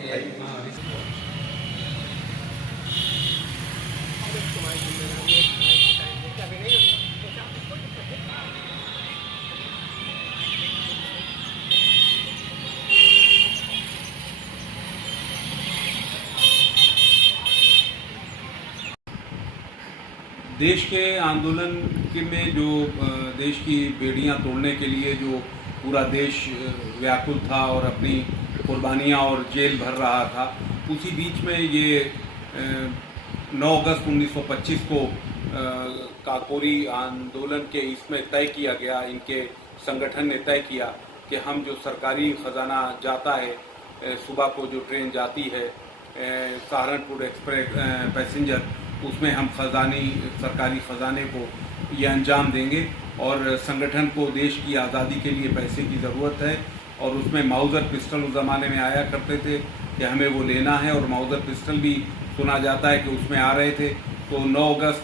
देश के आंदोलन के में जो देश की बेड़ियां तोड़ने के लिए जो पूरा देश व्याकुल था और अपनी कुर्बानियां और जेल भर रहा था, उसी बीच में ये 9 अगस्त 1925 को काकोरी आंदोलन के इसमें तय किया गया, इनके संगठन ने तय किया कि हम जो सरकारी ख़जाना जाता है, सुबह को जो ट्रेन जाती है सहारनपुर एक्सप्रेस पैसेंजर, उसमें हम सरकारी ख़जाने को ये अंजाम देंगे और संगठन को देश की आज़ादी के लिए पैसे की ज़रूरत है। और उसमें माउज़र पिस्टल उस ज़माने में आया करते थे कि हमें वो लेना है, और माउज़र पिस्टल भी सुना जाता है कि उसमें आ रहे थे। तो 9 अगस्त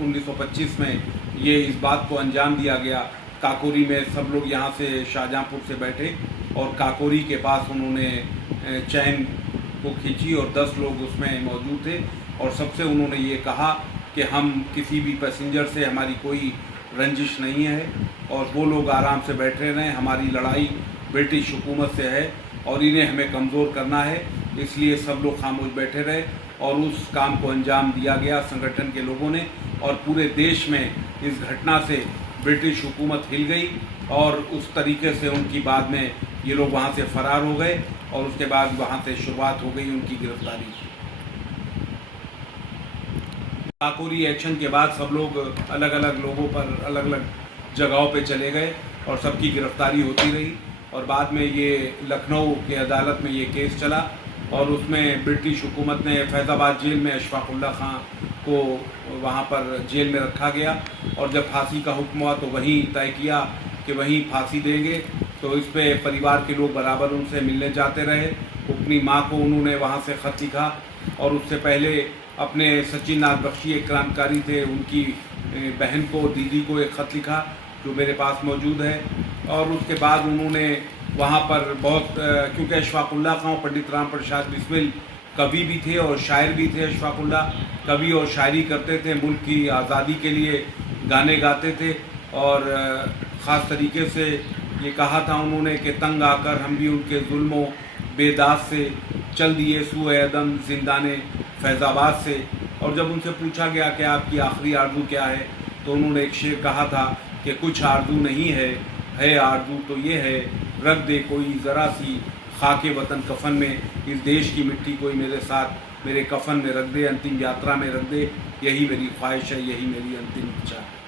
1925 में ये इस बात को अंजाम दिया गया। काकोरी में सब लोग यहाँ से शाहजहाँपुर से बैठे और काकोरी के पास उन्होंने चैन को खींची और 10 लोग उसमें मौजूद थे और सबसे उन्होंने ये कहा कि हम किसी भी पैसेंजर से हमारी कोई रंजिश नहीं है और वो लोग आराम से बैठे रहें, हमारी लड़ाई ब्रिटिश हुकूमत से है और इन्हें हमें कमज़ोर करना है, इसलिए सब लोग खामोश बैठे रहे और उस काम को अंजाम दिया गया संगठन के लोगों ने। और पूरे देश में इस घटना से ब्रिटिश हुकूमत हिल गई और उस तरीके से उनकी बाद में ये लोग वहाँ से फरार हो गए और उसके बाद वहाँ से शुरुआत हो गई उनकी गिरफ्तारी की। काकोरी एक्शन के बाद सब लोग अलग अलग लोगों पर अलग अलग जगहों पे चले गए और सबकी गिरफ्तारी होती रही और बाद में ये लखनऊ के अदालत में ये केस चला और उसमें ब्रिटिश हुकूमत ने फैज़ाबाद जेल में अशफाक़ुल्लाह खां को वहाँ पर जेल में रखा गया और जब फांसी का हुक्म हुआ तो वहीं तय किया कि वहीं फांसी देंगे। तो इस पे परिवार के लोग बराबर उनसे मिलने जाते रहे। अपनी माँ को उन्होंने वहाँ से ख़त लिखा और उससे पहले अपने सचिन नाथ बख्शी एक क्रांतिकारी थे, उनकी बहन को, दीदी को एक ख़त लिखा जो मेरे पास मौजूद है। और उसके बाद उन्होंने वहाँ पर बहुत, क्योंकि अशफाक़ुल्लाह खां पंडित राम प्रसाद बिस्मिल कवि भी थे और शायर भी थे। अशफाक़ुल्लाह कवि और शायरी करते थे, मुल्क की आज़ादी के लिए गाने गाते थे और ख़ास तरीके से ये कहा था उन्होंने कि तंग आकर हम भी उनके जुल्मों बेदास से चल दिए सूए अदम जिंदाने फैज़ाबाद से। और जब उनसे पूछा गया कि आपकी आखिरी आरज़ू क्या है, तो उन्होंने एक शेर कहा था कि कुछ आरज़ू नहीं है आरज़ू तो ये है, रख दे कोई ज़रा सी खाके वतन कफन में, इस देश की मिट्टी कोई मेरे साथ मेरे कफन में रख दे, अंतिम यात्रा में रख दे, यही मेरी ख्वाहिश है, यही मेरी अंतिम इच्छा है।